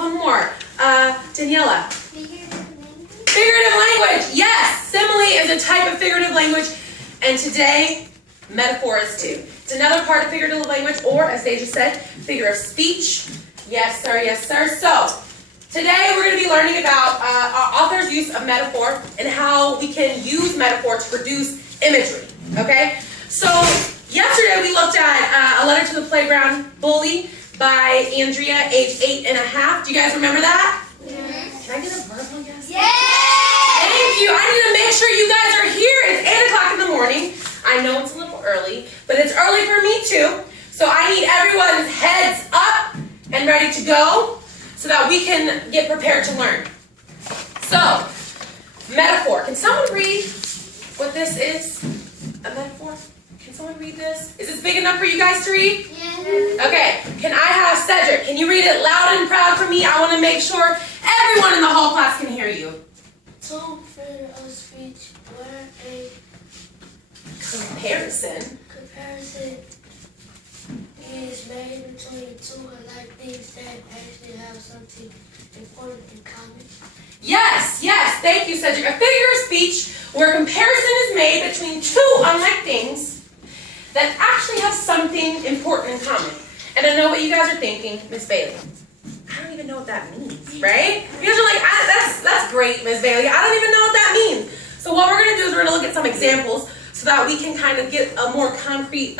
one more. Daniela. Figurative language. Yes, simile is a type of figurative language, and today, metaphor is too. It's another part of figurative language, or as they just said, figure of speech. Yes, sir, yes, sir. So, today we're going to be learning about our author's use of metaphor and how we can use metaphor to produce imagery. Okay? So, yesterday we looked at A Letter to the Playground Bully by Andrea, age 8.5. Do you guys remember that? Yes. Can I get a verbal yes? Yes! Thank you. I need to make sure you guys are here. It's 8 o'clock in the morning. I know it's a little early, but it's early for me too. So I need everyone's heads up and ready to go so that we can get prepared to learn. So, metaphor. Can someone read what this is? A metaphor? Can someone read this? Is this big enough for you guys to read? Yes. Okay. Can I have Cedric? Can you read it loud and proud for me? I want to make sure everyone in the whole class can hear you. Two figures of speech where a Comparison is made between two alike things that actually have something important in common. Yes, thank you, Cedric. A figure of speech where comparison is made between two unlike things that actually have something important in common. And I know what you guys are thinking, Miss Bailey. I don't even know what that means, right? You guys are like, that's great, Miss Bailey. I don't even know what that means. So what we're going to do is we're going to look at some examples so that we can kind of get a more concrete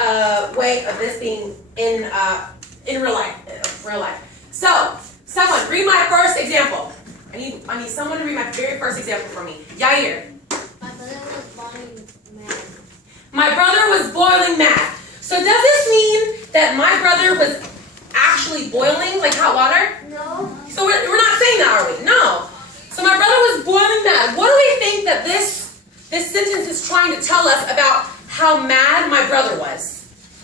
way of this being in real life. So, someone read my first example. I need someone to read my very first example for me. Yair. My brother was boiling mad. My brother was boiling mad. So does this mean that my brother was actually boiling, like hot water? No. So we're not saying that, are we? No. So my brother was boiling mad. What do we think that this sentence is trying to tell us about how mad my brother was?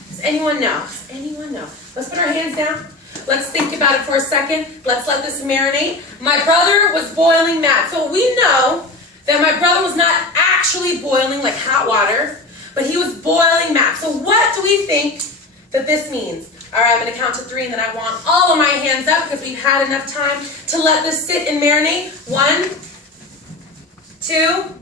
Does anyone know? Does anyone know? Let's put our hands down. Let's think about it for a second. Let's let this marinate. My brother was boiling mad. So we know that my brother was not actually boiling like hot water, but he was boiling mad. So what do we think that this means? All right, I'm going to count to 3, and then I want all of my hands up because we've had enough time to let this sit and marinate. 1, 2,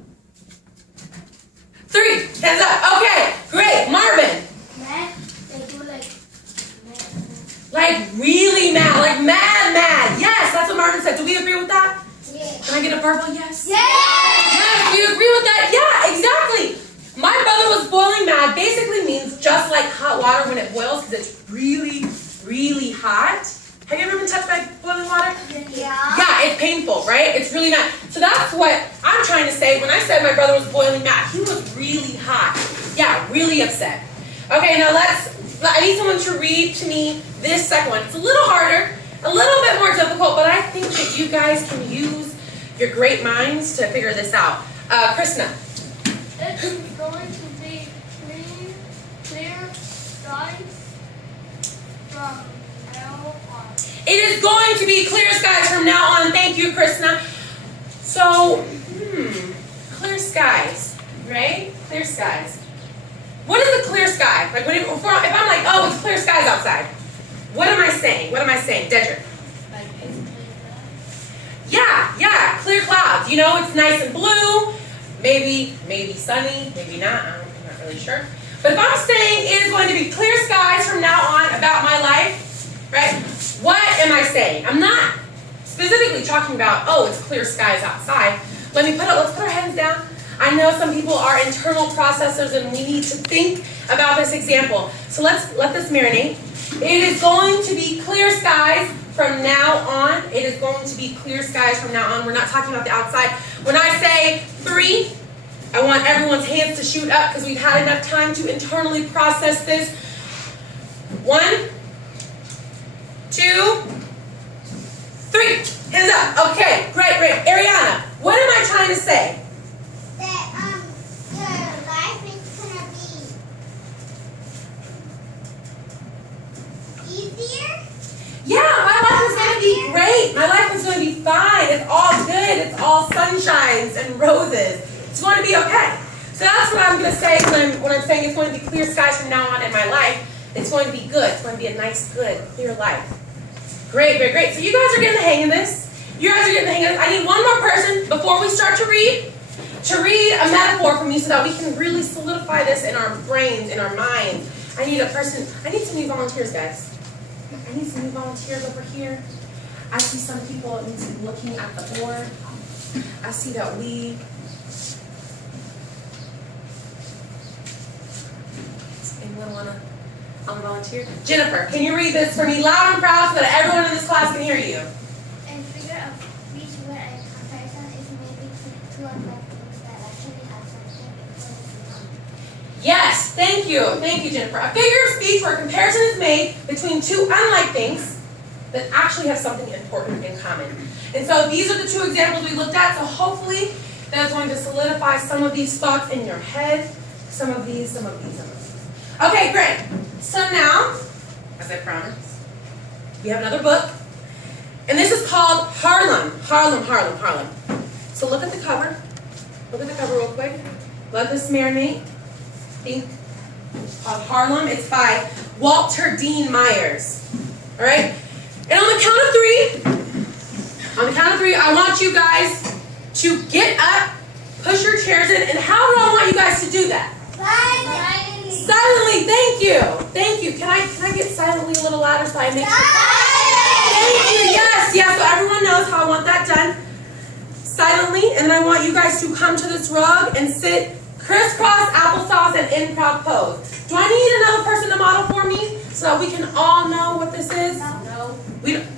3. Hands up. Okay, great. Marvin. Mad? They do like mad. Like really mad. Like mad. Yes, that's what Marvin said. Do we agree with that? Yeah. Can I get a verbal yes? Yeah. Yes, we agree with that. Yeah, exactly. My brother was boiling mad basically means just like hot water when it boils because it's really, really hot. Have you ever been touched by boiling water? Yeah. Yeah, it's painful, right? It's really mad. So that's what I'm trying to say. When I said my brother was boiling mad, he was really hot. Yeah, really upset. Okay, now I need someone to read to me this second one. It's a little harder, a little bit more difficult, but I think that you guys can use your great minds to figure this out. Krishna. It's going to be clear skies from now on. It is going to be clear skies from now on. Thank you, Krishna. So, clear skies, right? Clear skies. What is a clear sky? Like if I'm like, oh, it's clear skies outside. What am I saying? Dedrick? Like it's clear skies. Yeah, clear clouds. You know, it's nice and blue. Maybe sunny, maybe not. I'm not really sure. But if I'm saying it is going to be clear skies from now on about my life, right? What am I saying? I'm not specifically talking about, oh, it's clear skies outside. Let's put our heads down. I know some people are internal processors and we need to think about this example. So let's let this marinate. It is going to be clear skies from now on. It is going to be clear skies from now on. We're not talking about the outside. When I say 3, I want everyone's hands to shoot up because we've had enough time to internally process this. 1, 2, 3. Hands up. Okay, great. Ariana, what am I trying to say? That your life is gonna be easier. Yeah, my life is going to be great. My life is going to be fine. It's all good. It's all sunshines and roses. It's going to be okay. So that's what I'm going to say when I'm saying it's going to be clear skies from now on in my life. It's going to be good. It's going to be a nice, good, clear life. Great, great, great. So you guys are getting the hang of this. You guys are getting the hang of this. I need one more person before we start to read a metaphor for me so that we can really solidify this in our brains, in our minds. I need some new volunteers, guys. I need some new volunteers over here. I see some people that need to be looking at the board. I see that we... Does anyone want to volunteer? Jennifer, can you read this for me loud and proud so that everyone in this class can hear you? A figure of speech where a comparison is made between two unlike things that actually have something important in common. Yes, thank you, Jennifer. A figure of speech where a comparison is made between two unlike things that actually have something important in common. And so these are the two examples we looked at, so hopefully that's going to solidify some of these thoughts in your head, some of these. Okay, great. So now, as I promised, we have another book, and this is called Harlem. So look at the cover. Look at the cover real quick. Let this marinate. Think. It's called Harlem. It's by Walter Dean Myers. All right? And on the count of three, I want you guys to get up, push your chairs in, and how do I want you guys to do that? Silently, thank you. Can I get silently a little louder so I make sure? Thank you, yes, so everyone knows how I want that done. Silently, and then I want you guys to come to this rug and sit crisscross applesauce and improv pose. Do I need another person to model for me so that we can all know what this is? No.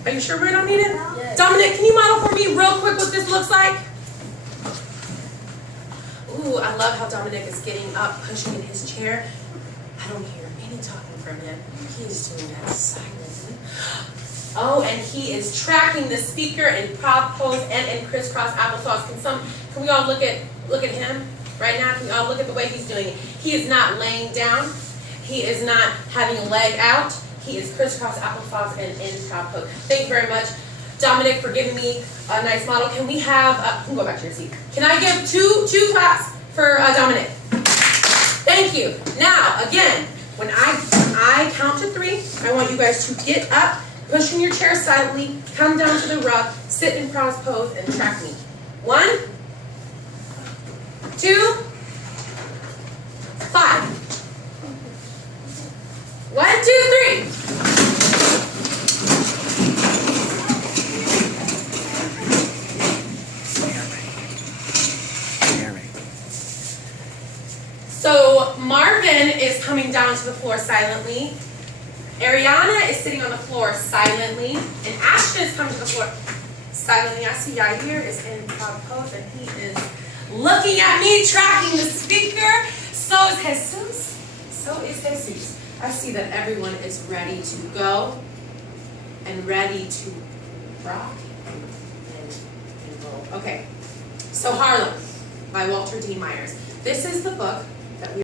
Are you sure we don't need it? No. Yes. Dominic, can you model for me real quick what this looks like? Ooh, I love how Dominic is getting up, pushing in his chair. I don't hear any talking from him. He is doing that silently. Oh, and he is tracking the speaker in prop pose and in crisscross applesauce. Can we all look at him right now? Can we all look at the way he's doing it? He is not laying down. He is not having a leg out. He is crisscross applesauce and in prop pose. Thank you very much, Dominic, for giving me a nice model. Can we have, you can go back to your seat. Can I give two claps for Dominic? Thank you. Now, again, when I count to three, I want you guys to get up, push in your chair silently, come down to the rug, sit in cross pose, and track me. 1, 2, 5. 1, 2, 3. So Marvin is coming down to the floor silently. Ariana is sitting on the floor silently. And Ashton is coming to the floor silently. I see Yair is in prop pose and he is looking at me, tracking the speaker. So is Jesus. I see that everyone is ready to go and ready to rock and roll. Okay, so Harlem by Walter Dean Myers. This is the book